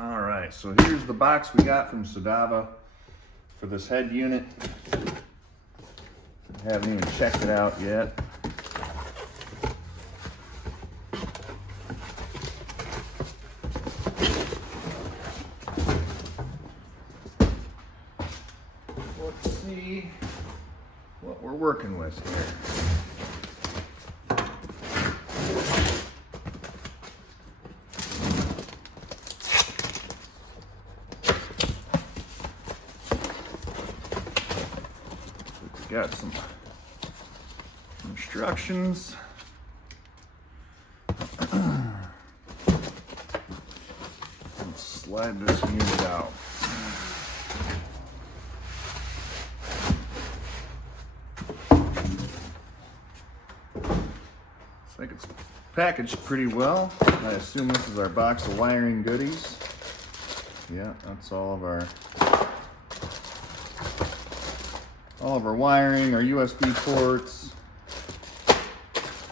All right, so here's the box we got from Cidava for this head unit. I haven't even checked it out yet. Let's see what we're working with here. Got some instructions. Let's slide this unit out. Looks like it's packaged pretty well. I assume this is our box of wiring goodies. Yeah, that's all of our wiring, our USB ports,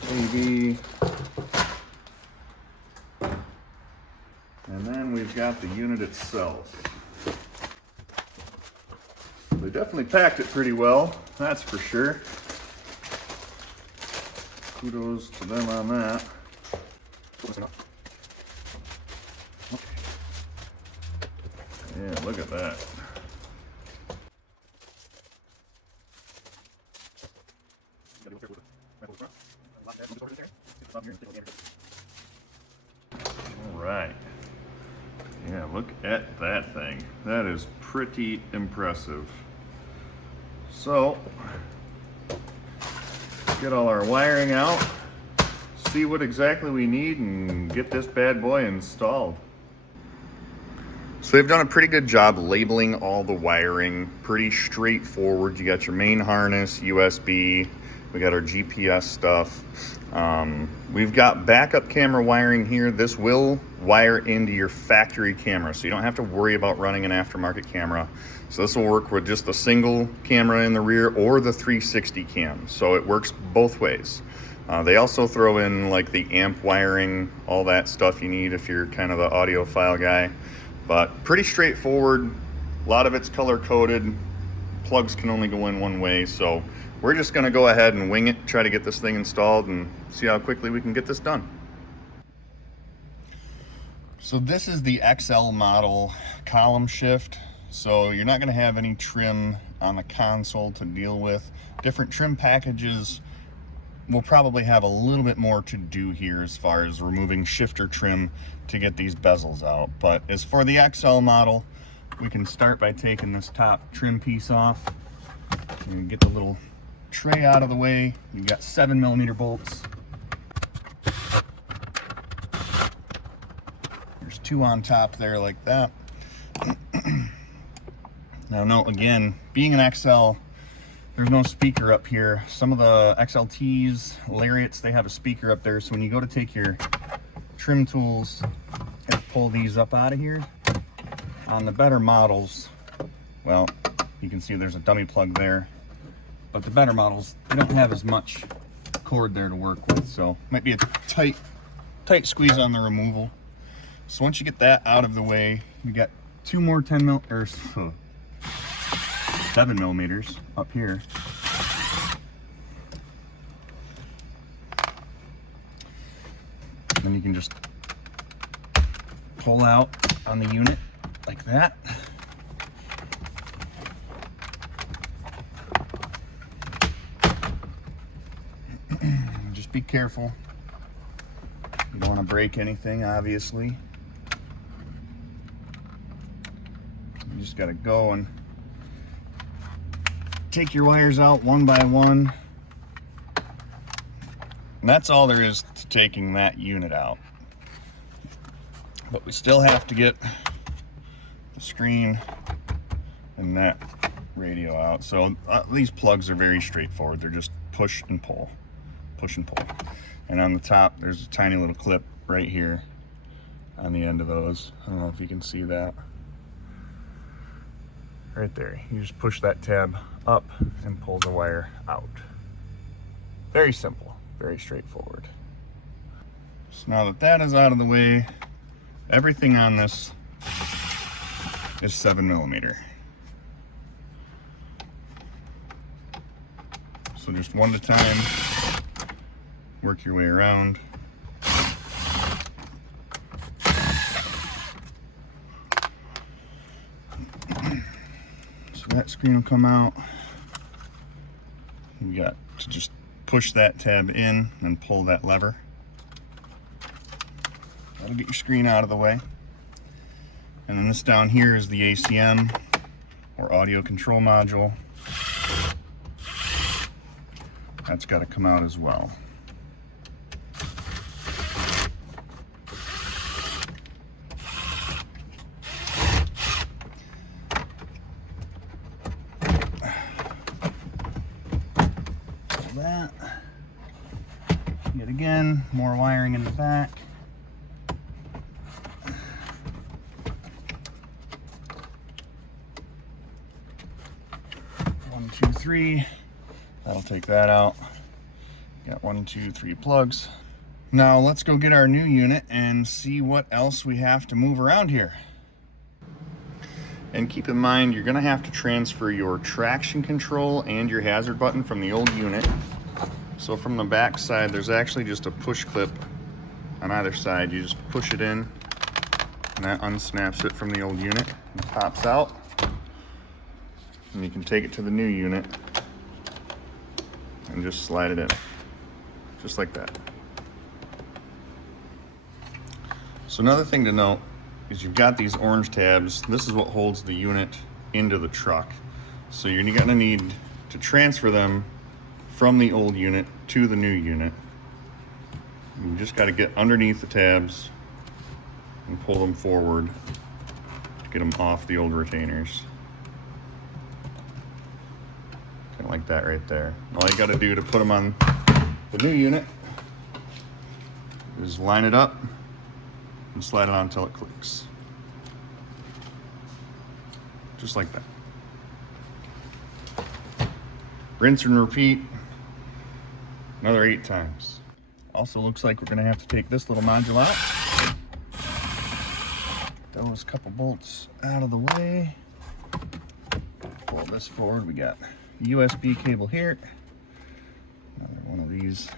AV, and then we've got the unit itself. They definitely packed it pretty well, that's for sure. Kudos to them on that. Yeah, look at that. All right. Yeah, look at that thing. That is pretty impressive. So, get all our wiring out, see what exactly we need, and get this bad boy installed. So they've done a pretty good job labeling all the wiring. Pretty straightforward. You got your main harness, USB, we got our GPS stuff. We've got backup camera wiring here. This will wire into your factory camera, so you don't have to worry about running an aftermarket camera. So this will work with just a single camera in the rear or the 360 cam. So it works both ways. They also throw in like the amp wiring, all that stuff you need if you're kind of the audiophile guy. But pretty straightforward. A lot of it's color coded. Plugs can only go in one way, so we're just gonna go ahead and wing it, try to get this thing installed and see how quickly we can get this done. So this is the XL model column shift. So you're not gonna have any trim on the console to deal with. Different trim packages will probably have a little bit more to do here as far as removing shifter trim to get these bezels out. But as for the XL model, we can start by taking this top trim piece off and get the little tray out of the way. You've got 7mm bolts. There's 2 on top there like that. Now note again, being an XL, there's no speaker up here. Some of the XLTs, Lariats, they have a speaker up there. So when you go to take your trim tools and pull these up out of here, on the better models, well, you can see there's a dummy plug there. But the better models, they don't have as much cord there to work with, so might be a tight squeeze on the removal. So once you get that out of the way, you got 2 more 7mm up here. And then you can just pull out on the unit like that. Just be careful. You don't want to break anything, obviously. You just got to go and take your wires out one by one. And that's all there is to taking that unit out. But we still have to get the screen and that radio out. So these plugs are very straightforward. They're just push and pull. Push and pull. And on the top, there's a tiny little clip right here on the end of those. I don't know if you can see that. Right there. You just push that tab up and pull the wire out. Very simple, very straightforward. So now that that is out of the way, everything on this is 7mm. So just one at a time, work your way around. So that screen will come out. You got to just push that tab in and pull that lever. That'll get your screen out of the way. And then this down here is the ACM, or audio control module. That's got to come out as well. That. Yet again, more wiring in the back. One, two, three. That'll take that out. Got 1, 2, 3 plugs. Now let's go get our new unit and see what else we have to move around here. And keep in mind, you're gonna have to transfer your traction control and your hazard button from the old unit. So from the back side, there's actually just a push clip on either side. You just push it in, and that unsnaps it from the old unit. It pops out, and you can take it to the new unit and just slide it in, just like that. So another thing to note is you've got these orange tabs. This is what holds the unit into the truck. So you're gonna need to transfer them from the old unit to the new unit. You just gotta get underneath the tabs and pull them forward to get them off the old retainers. Kind of like that right there. All you gotta do to put them on the new unit is line it up and slide it on until it clicks. Just like that. Rinse and repeat another 8 times. Also looks like we're gonna have to take this little module out. Those couple bolts out of the way. Pull this forward. We got a USB cable here. Another one of these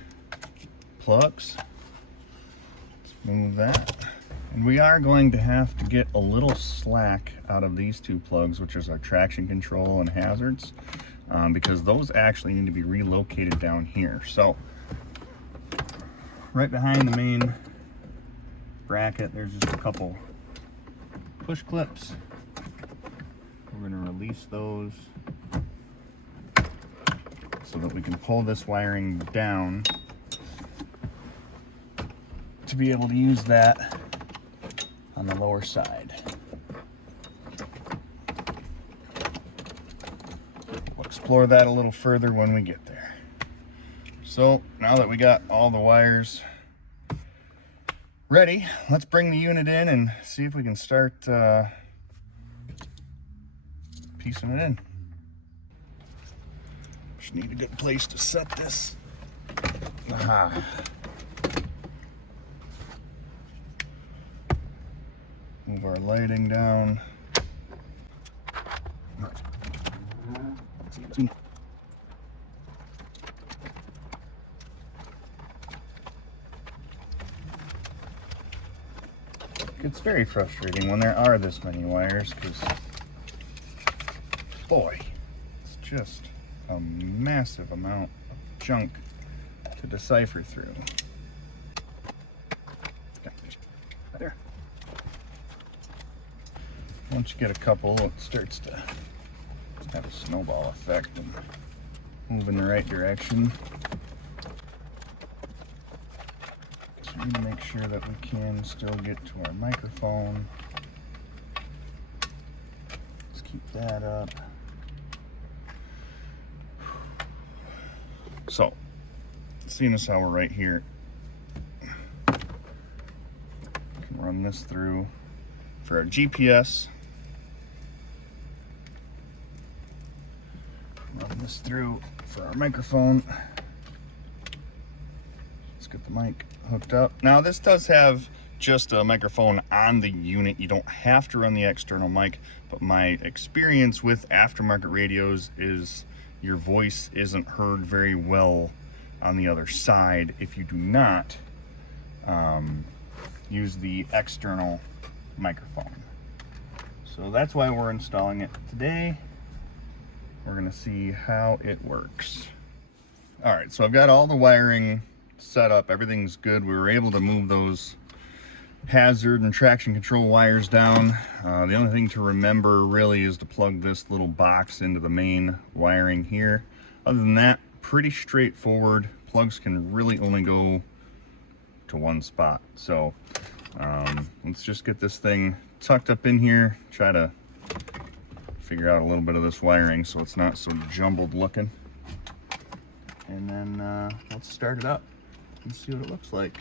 plugs. Let's move that. And we are going to have to get a little slack out of these 2 plugs, which is our traction control and hazards, because those actually need to be relocated down here. So right behind the main bracket, there's just a couple push clips. We're going to release those so that we can pull this wiring down to be able to use that on the lower side. We'll explore that a little further when we get there. So now that we got all the wires ready, let's bring the unit in and see if we can start piecing it in. Just need a good place to set this. Aha. Move our lighting down. It's very frustrating when there are this many wires, because boy, it's just a massive amount of junk to decipher through. There. Once you get a couple, it starts to have a snowball effect and move in the right direction. So we need to make sure that we can still get to our microphone. Let's keep that up. So, seeing as how we're right here, we can run this through for our GPS. Run this through for our microphone. Let's get the mic hooked up. Now this does have just a microphone on the unit. You don't have to run the external mic, but my experience with aftermarket radios is your voice isn't heard very well on the other side if you do not use the external microphone. So that's why we're installing it today. We're gonna see how it works. All right, so I've got all the wiring set up, everything's good. We were able to move those hazard and traction control wires down. The only thing to remember really is to plug this little box into the main wiring here. Other than that, pretty straightforward. Plugs can really only go to one spot. So let's just get this thing tucked up in here, try to figure out a little bit of this wiring so it's not so jumbled looking. And then let's start it up and see what it looks like.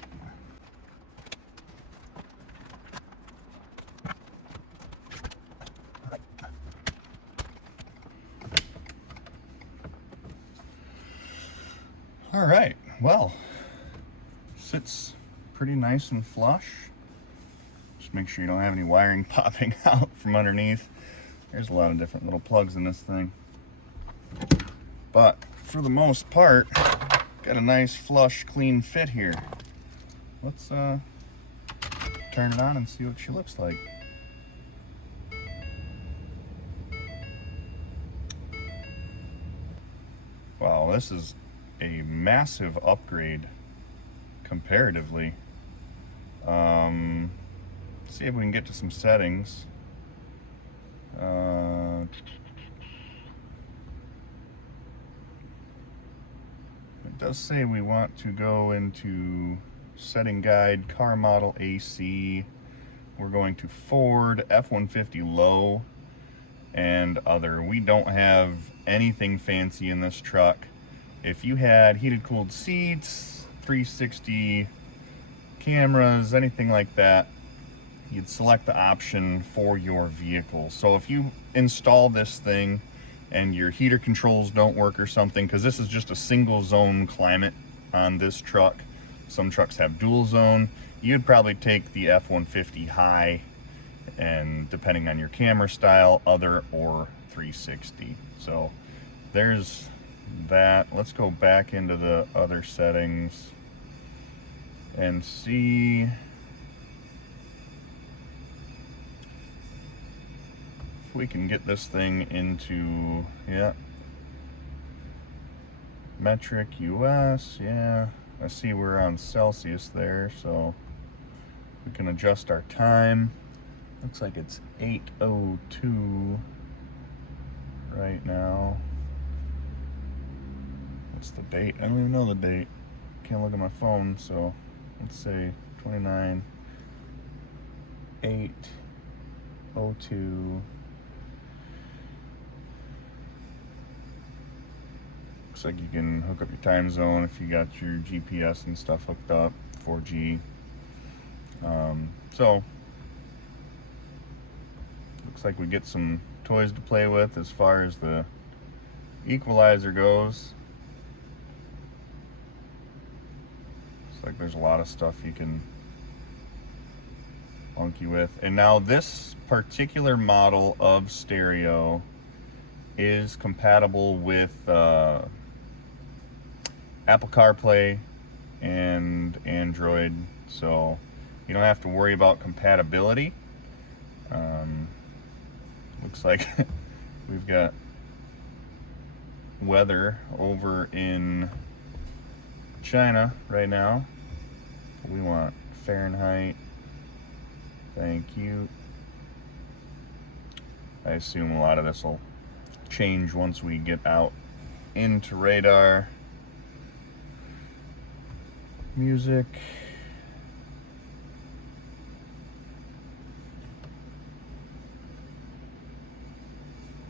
All right, well, sits pretty nice and flush. Just make sure you don't have any wiring popping out from underneath. There's a lot of different little plugs in this thing. But for the most part, got a nice flush, clean fit here. Let's turn it on and see what she looks like. Wow, this is a massive upgrade comparatively. See if we can get to some settings. It does say we want to go into setting guide, car model, AC. We're going to Ford, F-150 low, and other. We don't have anything fancy in this truck. If you had heated cooled seats, 360 cameras, anything like that, you'd select the option for your vehicle. So if you install this thing and your heater controls don't work or something, because this is just a single zone climate on this truck, some trucks have dual zone, you'd probably take the F-150 high, and depending on your camera style, other or 360. So there's that. Let's go back into the other settings and see if we can get this thing into, yeah, metric US. Yeah, I see we're on Celsius there, so we can adjust our time. Looks like it's 8:02 right now. What's the date? I don't even know the date. Can't look at my phone, so let's say 29/8/02. Looks like you can hook up your time zone if you got your GPS and stuff hooked up, 4G. So looks like we get some toys to play with as far as the equalizer goes. Looks like there's a lot of stuff you can monkey with. And now this particular model of stereo is compatible with Apple Carplay and Android, so you don't have to worry about compatibility. Looks like we've got weather over in China right now. We want Fahrenheit. Thank you. I assume a lot of this will change once we get out into radar. Music.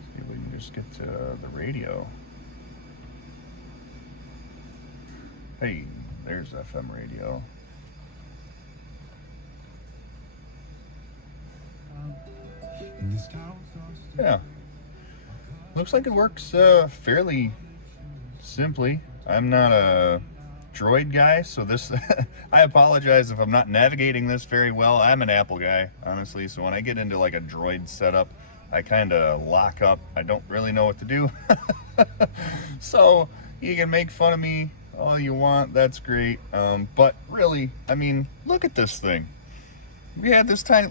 See if we can just get to the radio. Hey, there's FM radio. Yeah. Looks like it works fairly simply. I'm not a Droid guy, so this, I apologize if I'm not navigating this very well. I'm an Apple guy, honestly, so when I get into like a Droid setup, I kind of lock up. I don't really know what to do. So you can make fun of me all you want, that's great. But really, I mean, look at this thing. We had this tiny,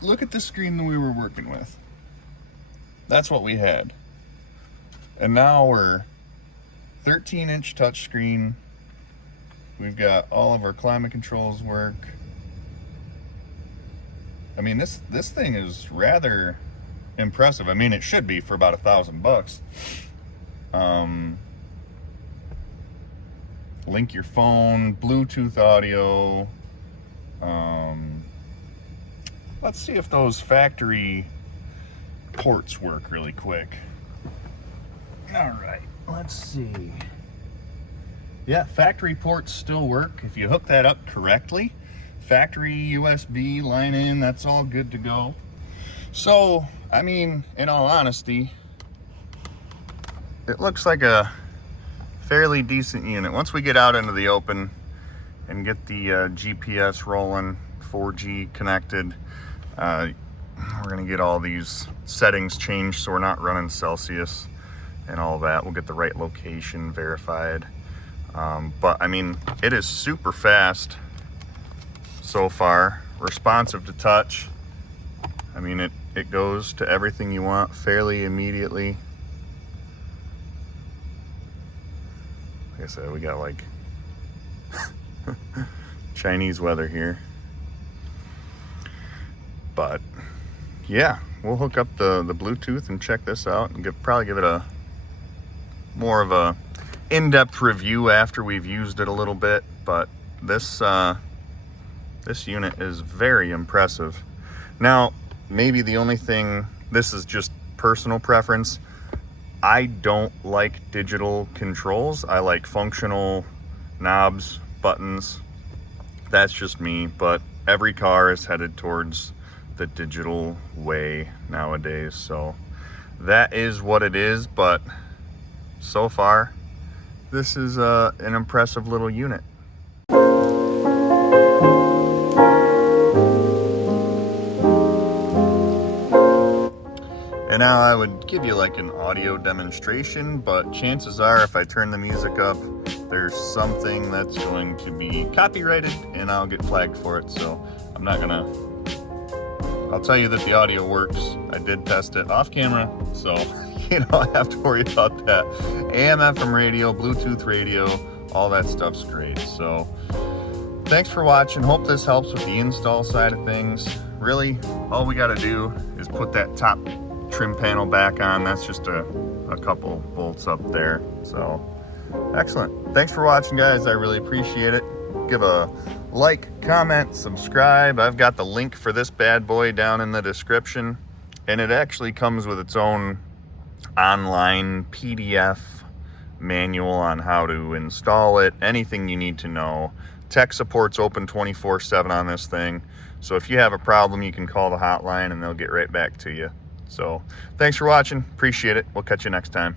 look at the screen that we were working with. That's what we had. And now we're 13-inch touchscreen. We've got all of our climate controls work. I mean, this thing is rather impressive. I mean, it should be for about $1,000. Link your phone, Bluetooth audio. Let's see if those factory ports work really quick. All right, let's see. Yeah, factory ports still work. If you hook that up correctly, factory USB line in, that's all good to go. So, I mean, in all honesty, it looks like a fairly decent unit. Once we get out into the open and get the GPS rolling, 4G connected, we're gonna get all these settings changed so we're not running Celsius and all that. We'll get the right location verified. But I mean, it is super fast so far, responsive to touch. I mean, it goes to everything you want fairly immediately. Like I said, we got like Chinese weather here. But yeah, we'll hook up the Bluetooth and check this out and probably give it a more of a in-depth review after we've used it a little bit. But this unit is very impressive. Now, maybe the only thing, this is just personal preference, I don't like digital controls. I like functional knobs, buttons. That's just me, but every car is headed towards the digital way nowadays, so that is what it is. But so far, this is an impressive little unit. And now I would give you like an audio demonstration, but chances are if I turn the music up, there's something that's going to be copyrighted and I'll get flagged for it. So I'm not gonna, I'll tell you that the audio works. I did test it off camera, so you don't have to worry about that. AM, FM radio, Bluetooth radio, all that stuff's great. So thanks for watching. Hope this helps with the install side of things. Really, all we gotta do is put that top trim panel back on. That's just a couple bolts up there. So excellent. Thanks for watching, guys. I really appreciate it. Give a like, comment, subscribe. I've got the link for this bad boy down in the description, and it actually comes with its own online PDF manual on how to install it, anything you need to know. Tech support's open 24/7 on this thing, so if you have a problem, you can call the hotline and they'll get right back to you. So thanks for watching, appreciate it. We'll catch you next time.